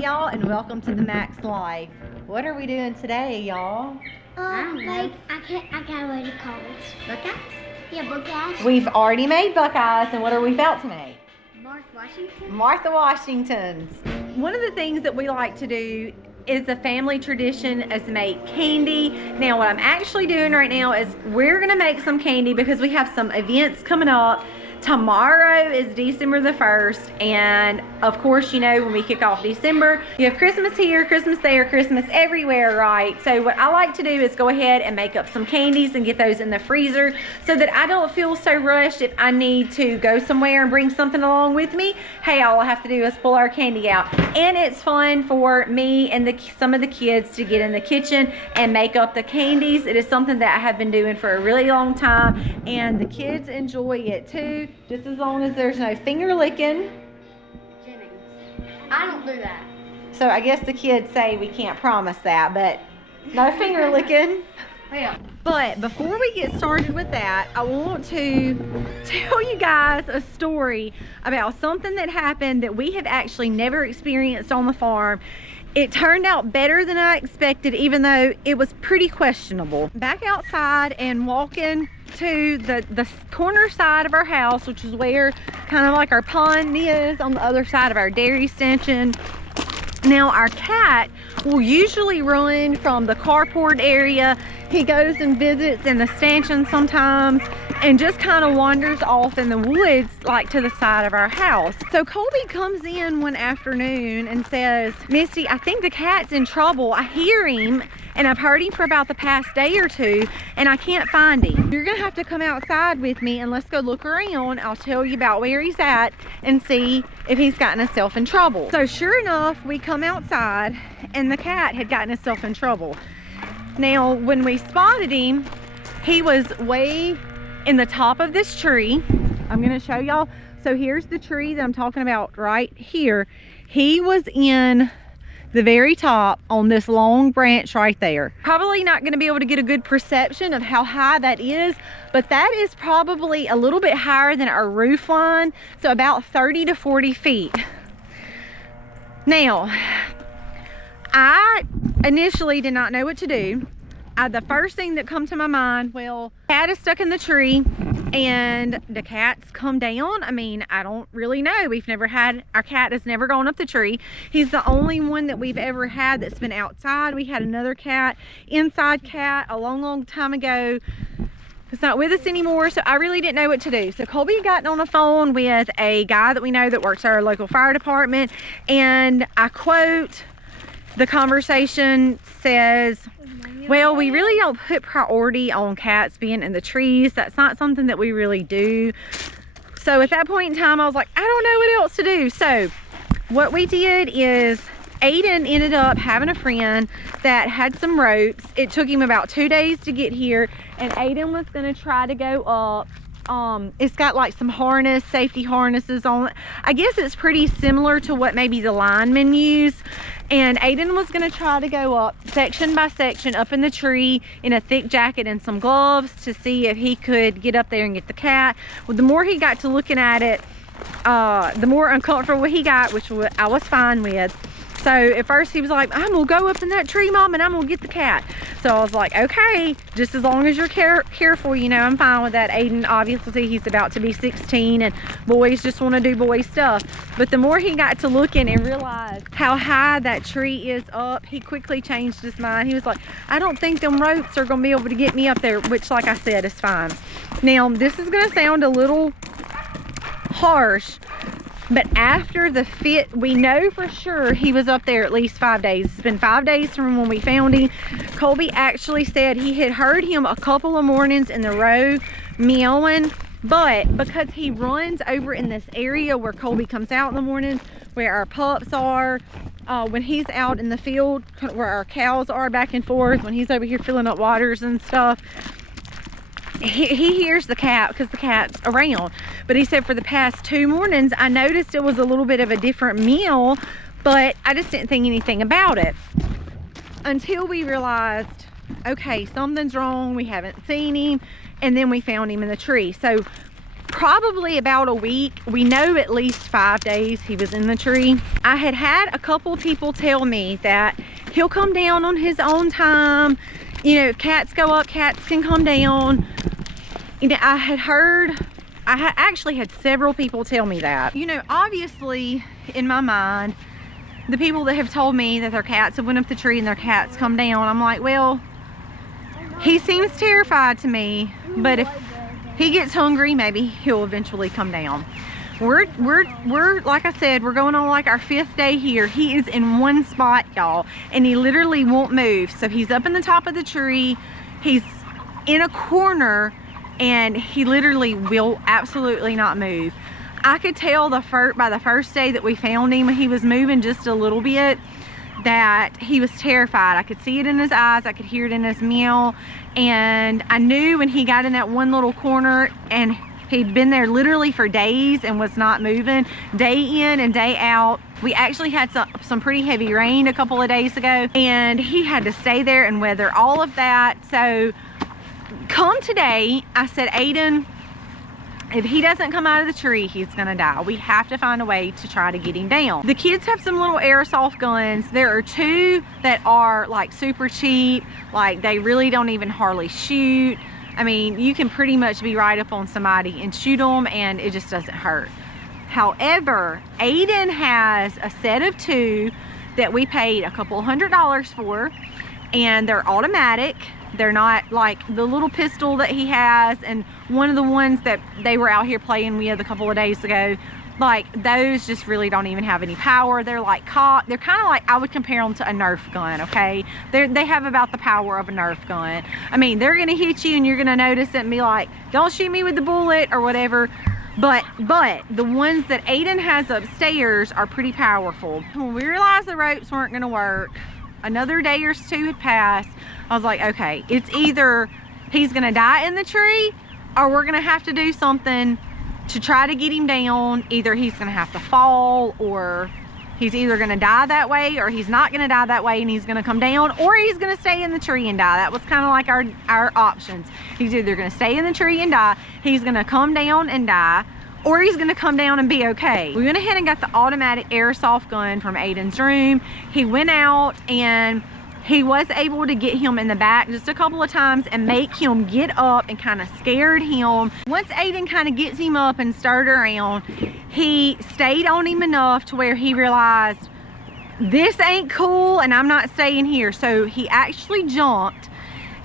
y'all, and welcome to the Max Life. What are we doing today, y'all? I got what it calls. Buckeyes? Yeah, Buckeyes. We've already made Buckeyes, and what are we about to make? Martha Washington. Martha Washington's. One of the things that we like to do is a family tradition is make candy. Now what I'm actually doing right now is we're gonna make some candy because we have some events coming up. Tomorrow is December the 1st, and of course, you know, when we kick off December, you have Christmas here, Christmas there, Christmas everywhere, right? So what I like to do is go ahead and make up some candies and get those in the freezer so that I don't feel so rushed if I need to go somewhere and bring something along with me. Hey, all I have to do is pull our candy out. And it's fun for me and some of the kids to get in the kitchen and make up the candies. It is something that I have been doing for a really long time, and the kids enjoy it too. Just as long as there's no finger licking. Jennings. I don't do that. So I guess the kids say we can't promise that, but no finger licking. Yeah. But before we get started with that, I want to tell you guys a story about something that happened that we have actually never experienced on the farm. It turned out better than I expected, even though it was pretty questionable. Back outside and walking to the corner side of our house, which is where kind of like our pond is on the other side of our dairy extension. Now our cat will usually run from the carport area. He goes and visits in the stanchion sometimes and just kind of wanders off in the woods, like to the side of our house. So Colby comes in one afternoon and says, "Misty, I think the cat's in trouble. I hear him and I've heard him for about the past day or two and I can't find him. You're gonna have to come outside with me and let's go look around. I'll tell you about where he's at and see if he's gotten himself in trouble." So sure enough, we come outside and the cat had gotten himself in trouble. Now, when we spotted him, he was way in the top of this tree. I'm gonna show y'all. So here's the tree that I'm talking about right here. He was in the very top on this long branch right there. Probably not gonna be able to get a good perception of how high that is, but that is probably a little bit higher than our roof line. So about 30 to 40 feet. Now, I initially did not know what to do. The first thing that come to my mind, well, cat is stuck in the tree and the cat's come down. I mean, I don't really know. We've never had, our cat has never gone up the tree. He's the only one that we've ever had that's been outside. We had another cat, inside cat, a long time ago. It's not with us anymore, so I really didn't know what to do. So Colby got on the phone with a guy that we know that works at our local fire department, and I quote, the conversation says, "Well, we really don't put priority on cats being in the trees. That's not something that we really do." So at that point in time, I was like, I don't know what else to do. So what we did is Aiden ended up having a friend that had some ropes. It took him about 2 days to get here, and Aiden was gonna try to go up. It's got like some harness, safety harnesses on it. I guess it's pretty similar to what maybe the linemen use. And Aiden was gonna try to go up section by section up in the tree in a thick jacket and some gloves to see if he could get up there and get the cat. Well, the more he got to looking at it, the more uncomfortable he got, which I was fine with. So at first he was like, "I'm gonna go up in that tree, Mom, and I'm gonna get the cat." So I was like, okay, just as long as you're careful, you know, I'm fine with that. Aiden, obviously he's about to be 16 and boys just want to do boy stuff. But the more he got to looking and realized how high that tree is up, he quickly changed his mind. He was like, "I don't think them ropes are gonna be able to get me up there," which, like I said, is fine. Now, this is gonna sound a little harsh, but after the fit, we know for sure he was up there at least 5 days. It's been 5 days from when we found him. Colby actually said he had heard him a couple of mornings in the row meowing, but because he runs over in this area where Colby comes out in the mornings, where our pups are, when he's out in the field where our cows are back and forth, when he's over here filling up waters and stuff, he hears the cat because the cat's around. But he said for the past 2 mornings, I noticed it was a little bit of a different meal, but I just didn't think anything about it until we realized, okay, something's wrong. We haven't seen him, and then we found him in the tree. So probably about a week. We know at least 5 days he was in the tree. I had a couple people tell me that he'll come down on his own time. You know, if cats go up, cats can come down. You know, I actually had several people tell me that. You know, obviously in my mind, the people that have told me that their cats have went up the tree and their cats come down, I'm like, well, he seems terrified to me, but if he gets hungry, maybe he'll eventually come down. We're like I said, we're going on like our 5th day here. He is in one spot, y'all, and he literally won't move. So he's up in the top of the tree, he's in a corner, and he literally will absolutely not move. I could tell by the first day that we found him, he was moving just a little bit, that he was terrified. I could see it in his eyes, I could hear it in his meow, and I knew when he got in that one little corner, and he'd been there literally for days and was not moving, day in and day out. We actually had some pretty heavy rain a couple of days ago, and he had to stay there and weather all of that. So come today, I said, Aiden, if he doesn't come out of the tree, he's gonna die. We have to find a way to try to get him down. The kids have some little airsoft guns. There are 2 that are like super cheap, like they really don't even hardly shoot. I mean, you can pretty much be right up on somebody and shoot them and it just doesn't hurt. However, Aiden has a set of 2 that we paid a couple $100 for, and they're automatic. They're not like the little pistol that he has, and one of the ones that they were out here playing with a couple of days ago. Like, those just really don't even have any power. They're like they're kind of like, I would compare them to a Nerf gun, okay? They have about the power of a Nerf gun. I mean, they're gonna hit you and you're gonna notice it and be like, don't shoot me with the bullet or whatever. But the ones that Aiden has upstairs are pretty powerful. When we realized the ropes weren't gonna work, another day or 2 had passed. I was like, okay, it's either he's gonna die in the tree or we're gonna have to do something to try to get him down. Either he's gonna have to fall, or he's either gonna die that way, or he's not gonna die that way and he's gonna come down, or he's gonna stay in the tree and die. That was kind of like our options. He's either gonna stay in the tree and die, he's gonna come down and die, or he's gonna come down and be okay. We went ahead and got the automatic airsoft gun from Aiden's room. He went out and he was able to get him in the back just a couple of times and make him get up, and kind of scared him. Once Aiden kind of gets him up and stirred around, he stayed on him enough to where he realized, this ain't cool and I'm not staying here. So he actually jumped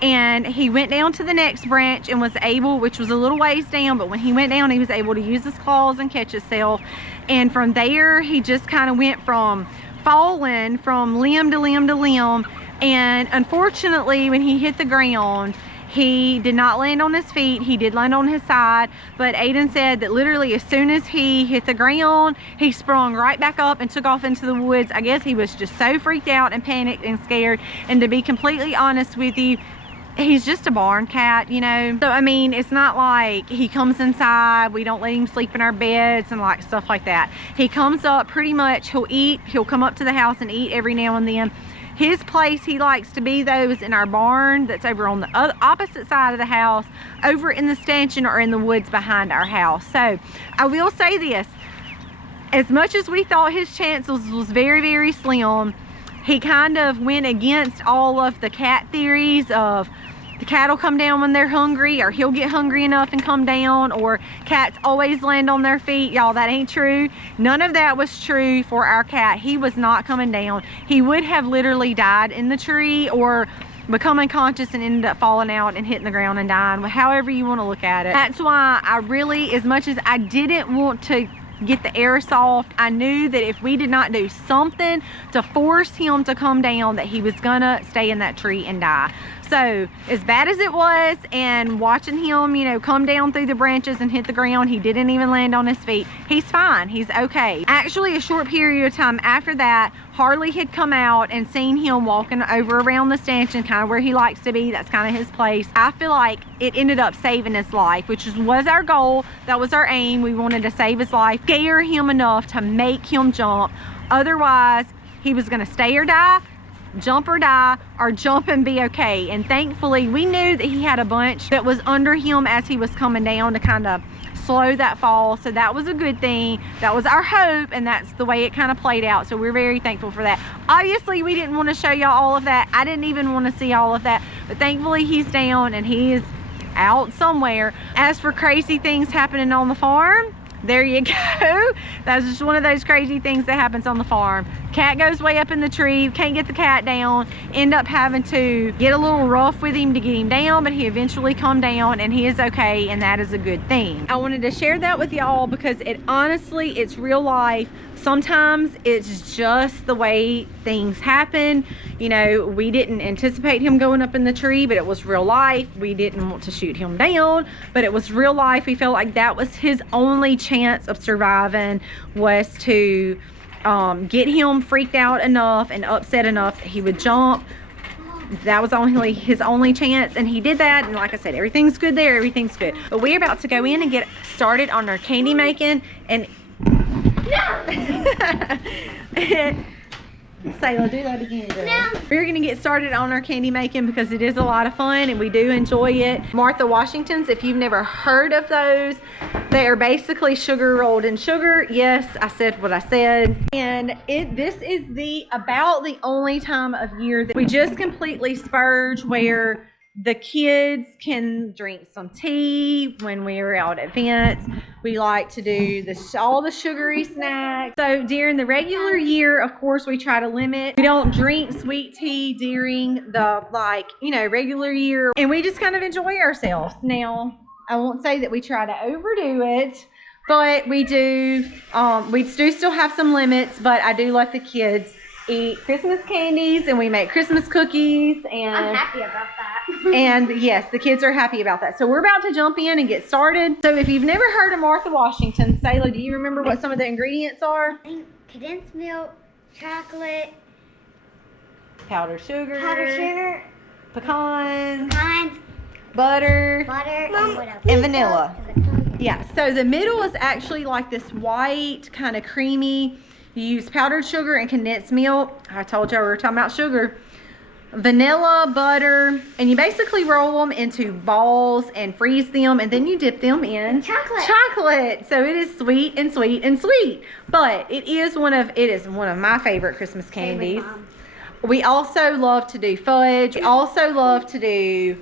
and he went down to the next branch and was able, which was a little ways down, but when he went down, he was able to use his claws and catch himself. And from there, he just kind of went from falling from limb to limb to limb. And unfortunately, when he hit the ground, he did not land on his feet. He did land on his side, but Aiden said that literally as soon as he hit the ground, he sprung right back up and took off into the woods. I guess he was just so freaked out and panicked and scared. And to be completely honest with you, he's just a barn cat, you know? So, I mean, it's not like he comes inside, we don't let him sleep in our beds and like stuff like that. He comes up pretty much, he'll eat, he'll come up to the house and eat every now and then. His place, he likes to be those in our barn that's over on the opposite side of the house, over in the stanchion or in the woods behind our house. So I will say this, as much as we thought his chances was very, very slim, he kind of went against all of the cat theories of the cat will come down when they're hungry, or he'll get hungry enough and come down, or cats always land on their feet. Y'all, that ain't true. None of that was true for our cat. He was not coming down. He would have literally died in the tree or become unconscious and ended up falling out and hitting the ground and dying, however you want to look at it. That's why I really, as much as I didn't want to get the airsoft, I knew that if we did not do something to force him to come down, that he was gonna stay in that tree and die. So as bad as it was, and watching him, you know, come down through the branches and hit the ground, he didn't even land on his feet. He's fine, he's okay. Actually, a short period of time after that, Harley had come out and seen him walking over around the stanchion, kind of where he likes to be. That's kind of his place. I feel like it ended up saving his life, which was our goal. That was our aim. We wanted to save his life, scare him enough to make him jump. Otherwise, he was gonna stay or die, jump or die, or jump and be okay. And thankfully, we knew that he had a bunch that was under him as he was coming down to kind of slow that fall. So that was a good thing. That was our hope, and that's the way it kind of played out. So we're very thankful for that. Obviously, we didn't want to show y'all all of that. I didn't even want to see all of that, but thankfully he's down and he is out somewhere. As for crazy things happening on the farm, there you go. That's just one of those crazy things that happens on the farm. Cat goes way up in the tree, can't get the cat down, end up having to get a little rough with him to get him down, but he eventually calmed down and he is okay, and that is a good thing. I wanted to share that with y'all because it honestly, it's real life. Sometimes it's just the way things happen. You know, we didn't anticipate him going up in the tree, but it was real life. We didn't want to shoot him down, but it was real life. We felt like that was his only chance of surviving, was to get him freaked out enough and upset enough that he would jump. That was only his only chance, and he did that. And like I said, everything's good there, everything's good. But we're about to go in and get started on our candy making. And Sayla, do that again, girl. No. We're gonna get started on our candy making because it is a lot of fun and we do enjoy it. Martha Washingtons, if you've never heard of those, they are basically sugar rolled in sugar. Yes, I said what I said. And this is about the only time of year that we just completely spurge, where the kids can drink some tea when we're out at events. We like to do all the sugary snacks. So during the regular year, of course, we try to limit. We don't drink sweet tea during the, regular year. And we just kind of enjoy ourselves. Now, I won't say that we try to overdo it, but we do still have some limits, but I do let the kids eat Christmas candies, and we make Christmas cookies, and I'm happy about that. And yes, the kids are happy about that. So we're about to jump in and get started. So if you've never heard of Martha Washington, Sayla, do you remember what some of the ingredients are? Condensed milk, chocolate, powdered sugar, pecans, butter, and vanilla. Yeah, so the middle is actually like this white, kind of creamy. You use powdered sugar and condensed milk. I told you we were talking about sugar. Vanilla, butter, and you basically roll them into balls and freeze them, and then you dip them in chocolate. So it is sweet and sweet and sweet. But it is one of my favorite Christmas candies. We also love to do fudge. We also love to do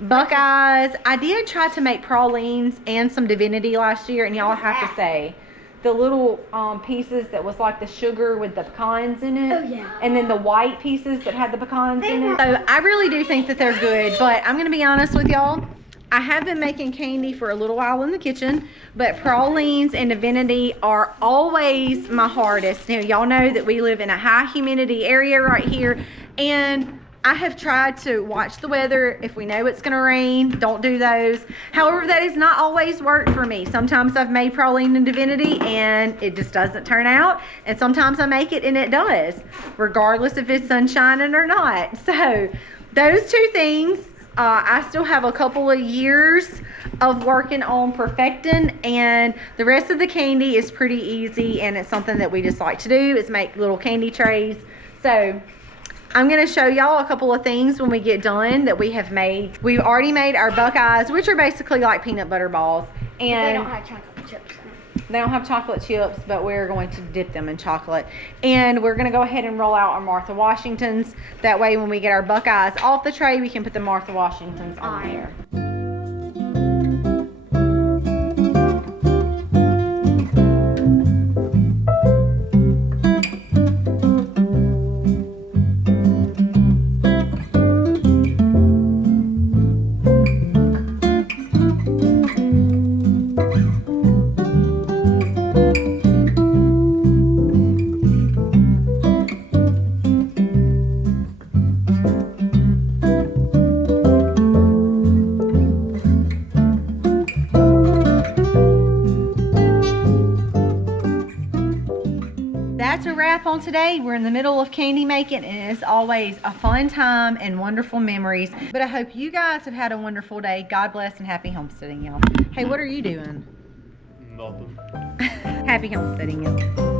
Buckeyes. I did try to make pralines and some divinity last year, and y'all have to say, the little pieces that was like the sugar with the pecans in it. Oh, yeah. And then the white pieces that had the pecans in it. So I really do think that they're good, but I'm gonna be honest with y'all. I have been making candy for a little while in the kitchen, but pralines and divinity are always my hardest. Now, y'all know that we live in a high humidity area right here, and I have tried to watch the weather. If we know it's going to rain, don't do those. However, that has not always worked for me. Sometimes I've made praline and divinity and it just doesn't turn out. And sometimes I make it and it does, regardless if it's sunshining or not. So those two things, I still have a couple of years of working on perfecting, and the rest of the candy is pretty easy, and it's something that we just like to do, is make little candy trays. So I'm going to show y'all a couple of things when we get done that we have made. We've already made our Buckeyes, which are basically like peanut butter balls. And they don't have chocolate chips in it. They don't have chocolate chips, but we're going to dip them in chocolate. And we're going to go ahead and roll out our Martha Washingtons. That way when we get our Buckeyes off the tray, we can put the Martha Washingtons on there. That's a wrap on today. We're in the middle of candy making, and it's always a fun time and wonderful memories. But I hope you guys have had a wonderful day. God bless and happy homesteading, y'all. Hey, what are you doing? Nothing. Happy homesteading, y'all.